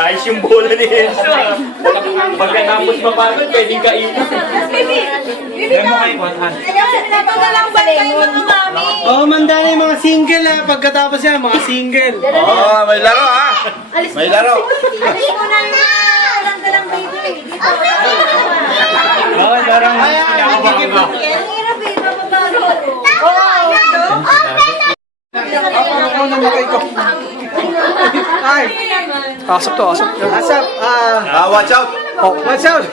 Ayos yung bola ni Enzo. Pagkatapos mapagod, pwedeng kainin. Memo kayo, 100. Ito na lang ba kayo mga mami? Oo, manda na yung mga single ha. Pagkatapos yan, mga single. Oo, may laro ha. May laro. Alis mo na nga! Walang dalang baby. Dito. Oo, parang Ang hirap eh, mapapalo. Oo, Ay, pasok to, pasok. Asap, Watch out. watch out.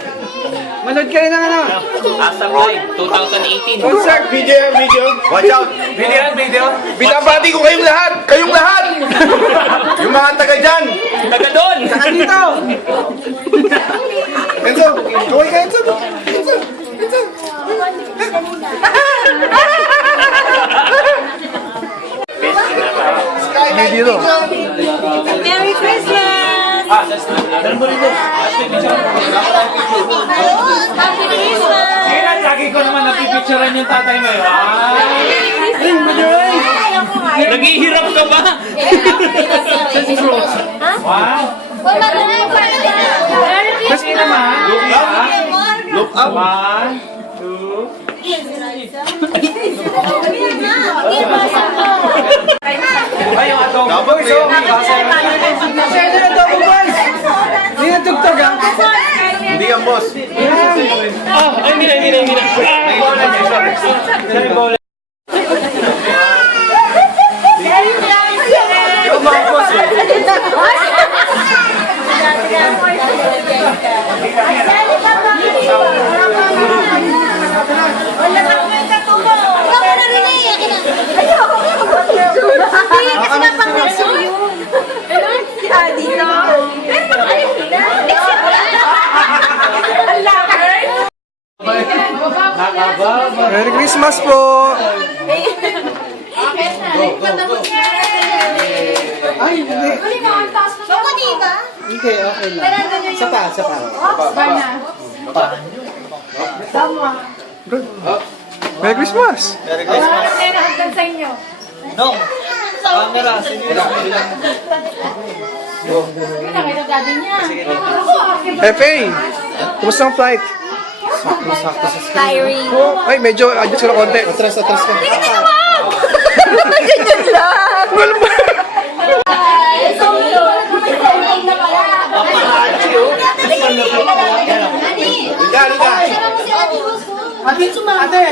Manood kayo ng ano? Asap Live 2018. Concert. Video. Watch out. Video. Binabati ko kayong lahat. Kayong lahat. Yung mga taga dyan. Taga doon! Saka dito. Enzo, kaway ka Enzo. Video. Merry Christmas! Happy Christmas! Kaya lagi ko naman napipicturean yung tatay mo. Naghihirap ka ba? Wow. Kasi naman. Look up. 1, 2. Ay, yung adobo. Dapat So, Sa'yo na to, boys. Hindi na tugtog ha. Hindi yan, boss. Ay, hindi na. Merry Christmas po. Ay, hindi. Hindi, okay lang. Sa pa. Merry Christmas. Pepe, kumusta ang flight? Tiring. Ay, medyo adjust ko na konti. Atras ka. Ganyan lang. Ate.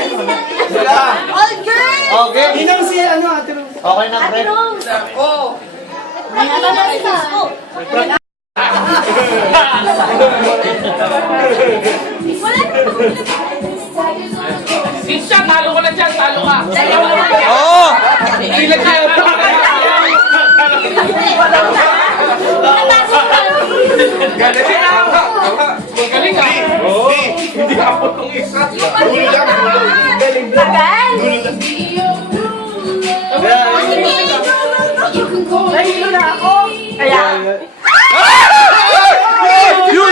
All girls! Okay. Ninang si ano, Ate Rose. Okay na, Ate Rose! May ano na rin ako. Wala Siya, talo ko na dyan, talo ka. Oo. Ilag na. Magaling ka. Oo. Hindi ako itong isa. Nahilo na ako. Kaya... You,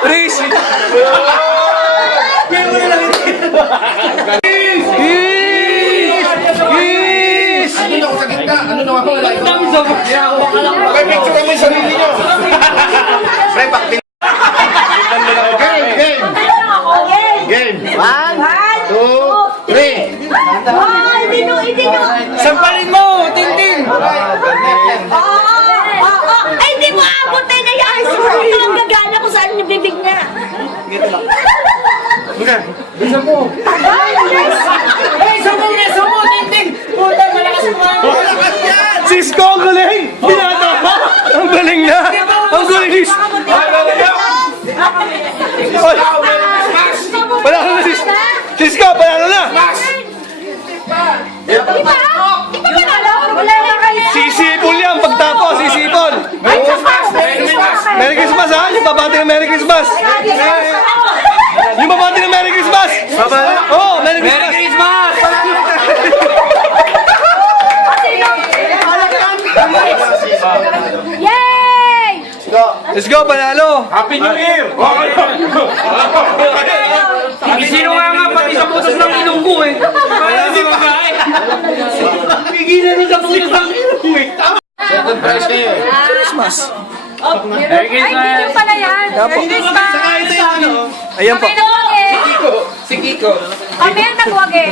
please. Ano na ako? May picture kami sa sarili nyo. Pre, pakting. Game. 1, 2, 3. Hindi nyo. Sampalin mo, Tintin. Ay, hindi mo abot na yan. Ang gagana kung saan yung bibig niya. Bisa mo. Isa mo, Tintin. Puta, malakas mo. Cisco, ang galing. Binata pa. Ang galing na. Ang galing ni Panalo na Cisco, panalo na. Di ba panalo? Wala na kayo. Sisipol yan, pagtapos, sisipol. Merry Christmas ha, yung babati ng Merry Christmas. Yung babati ng Merry Christmas. Oo, Merry Christmas. Yay! Let's go, panalo. Happy New Year! Sino nga pati sa butas ng ilong ko eh. Wala si babae. Second prize kayo. Christmas. Merry Ay, video pala yan. Merry Christmas. Ayan po. Kami nagwagi. Si Kiko. Kami nagwagi.